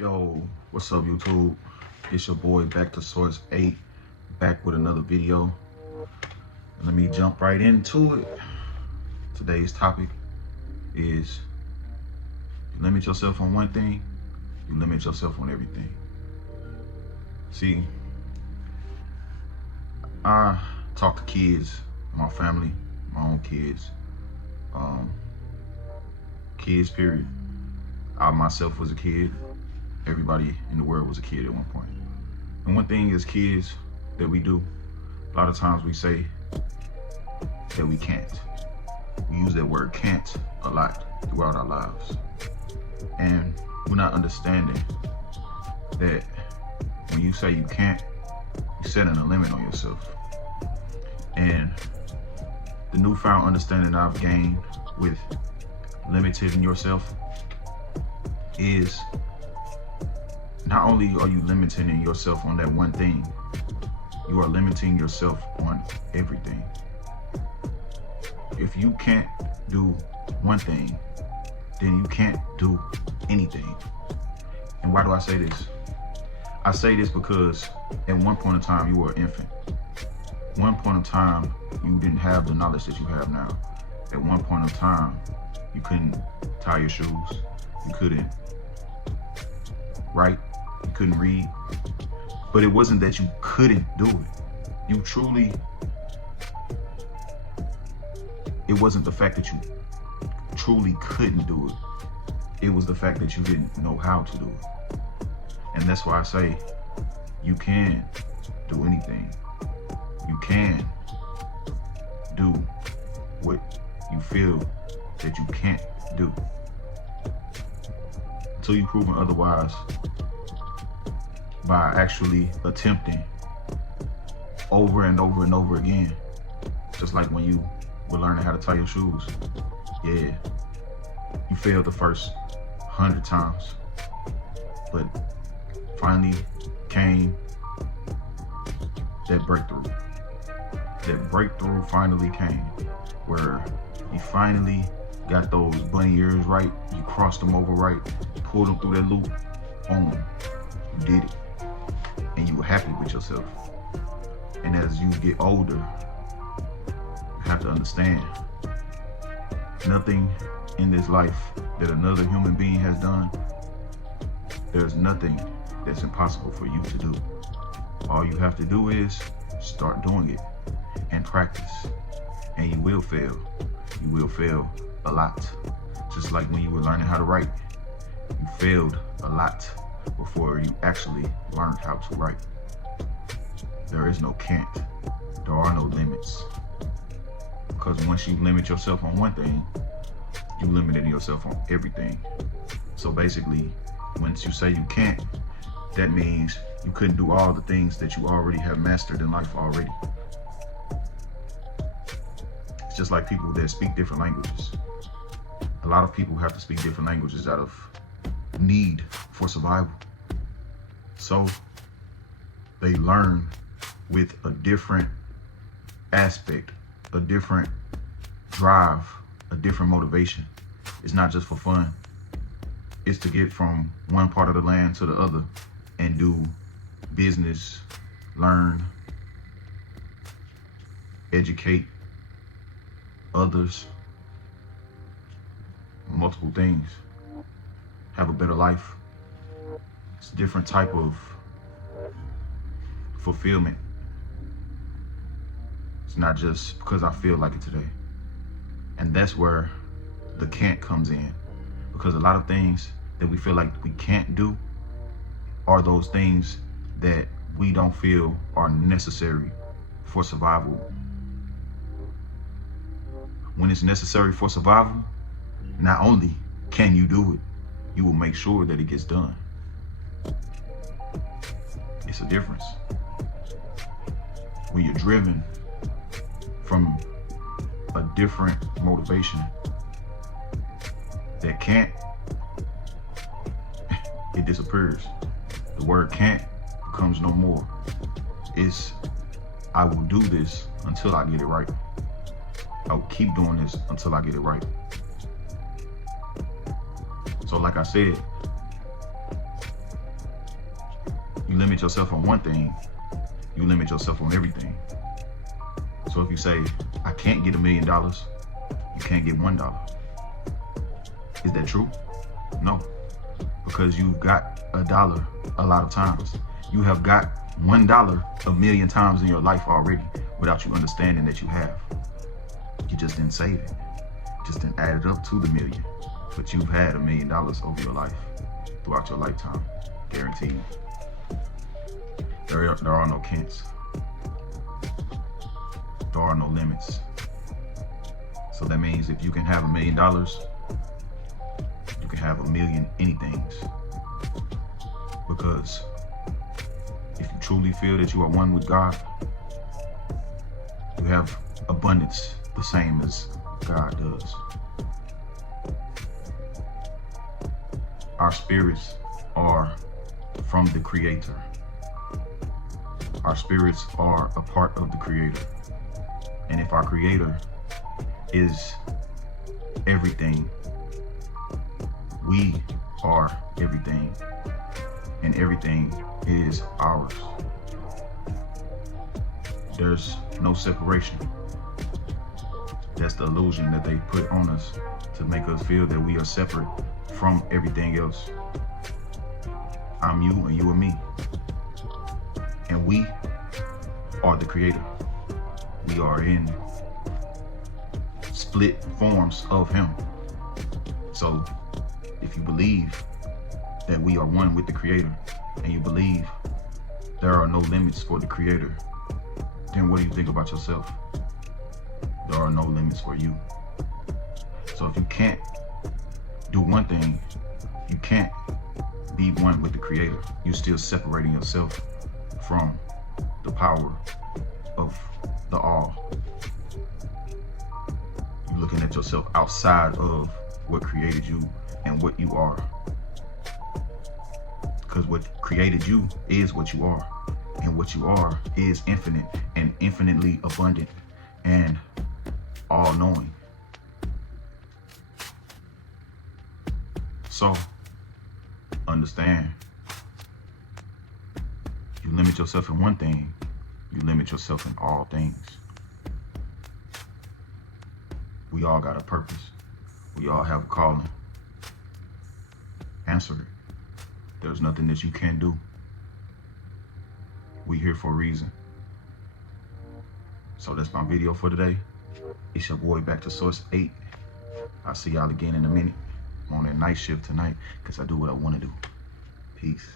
Yo, what's up YouTube? It's your boy Back to Source 8, back with another video. Let me jump right into it. Today's topic is you limit yourself on one thing, you limit yourself on everything. See, I talk to kids, my family, my own kids, kids period. I myself was a kid. Everybody in the world was a kid at one point. And one thing as kids that we do, a lot of times we say that we can't. We use that word can't a lot throughout our lives. And we're not understanding that when you say you can't, you're setting a limit on yourself. And the newfound understanding I've gained with limiting yourself is not only are you limiting yourself on that one thing, you are limiting yourself on everything. If you can't do one thing, then you can't do anything. And why do I say this? I say this because at one point in time, you were an infant. One point in time, you didn't have the knowledge that you have now. At one point in time, you couldn't tie your shoes. You couldn't write. You couldn't read. But it wasn't that you couldn't do it. It wasn't the fact that you truly couldn't do it. It was the fact that you didn't know how to do it. And that's why I say you can do anything. You can do what you feel that you can't do. Until you're proven otherwise by actually attempting over and over and over again. Just like when you were learning how to tie your shoes. Yeah, you failed the first 100 times, but finally came that breakthrough. That breakthrough finally came where you finally got those bunny ears right, you crossed them over right, pulled them through that loop, boom, you did it. And you were happy with yourself. And as you get older, you have to understand, nothing in this life that another human being has done, there's nothing that's impossible for you to do. All you have to do is start doing it and practice. And you will fail. You will fail a lot. Just like when you were learning how to write, you failed a lot before you actually learned how to write. There is no can't. There are no limits. Because once you limit yourself on one thing, you limited yourself on everything. So basically, once you say you can't, that means you couldn't do all the things that you already have mastered in life already. It's just like people that speak different languages. A lot of people have to speak different languages out of need for survival. So they learn with a different aspect, a different drive, a different motivation. It's not just for fun. It's to get from one part of the land to the other and do business, learn, educate others, multiple things, have a better life. It's a different type of fulfillment. It's not just because I feel like it today. And that's where the can't comes in. Because a lot of things that we feel like we can't do are those things that we don't feel are necessary for survival. When it's necessary for survival, not only can you do it, you will make sure that it gets done. It's a difference. When you're driven from a different motivation, that can't, it disappears. The word can't becomes no more. It's, I will do this until I get it right. I will keep doing this until I get it right. So like I said, You limit yourself on one thing, you limit yourself on everything. So if you say, I can't get $1 million, you can't get $1. Is that true? No, because you've got $1 a lot of times. You have got $1 a million times in your life already without you understanding that you have. You just didn't save it. Just didn't add it up to the million. But you've had $1 million over your life throughout your lifetime, guaranteed. There are no kinks. There are no limits. So that means if you can have $1 million, you can have a million anythings. Because if you truly feel that you are one with God, you have abundance the same as God does. Our spirits are from the Creator. Our spirits are a part of the Creator. And if our Creator is everything, we are everything, and everything is ours. There's no separation. That's the illusion that they put on us to make us feel that we are separate from everything else. I'm you and you are me. And we are the Creator. We are in split forms of Him. So if you believe that we are one with the Creator, and you believe there are no limits for the Creator, then what do you think about yourself? There are no limits for you. So if you can't do one thing, you can't be one with the Creator. You're still separating yourself from the power of the all. You're looking at yourself outside of what created you and what you are. Because what created you is what you are. And what you are is infinite and infinitely abundant and all-knowing. So, understand, you limit yourself in one thing, you limit yourself in all things. We all got a purpose. We all have a calling. Answer it. There's nothing that you can't do. We here for a reason. So that's my video for today. It's your boy Back to Source 8. I'll see y'all again in a minute. I'm on that night shift tonight because I do what I want to do. Peace.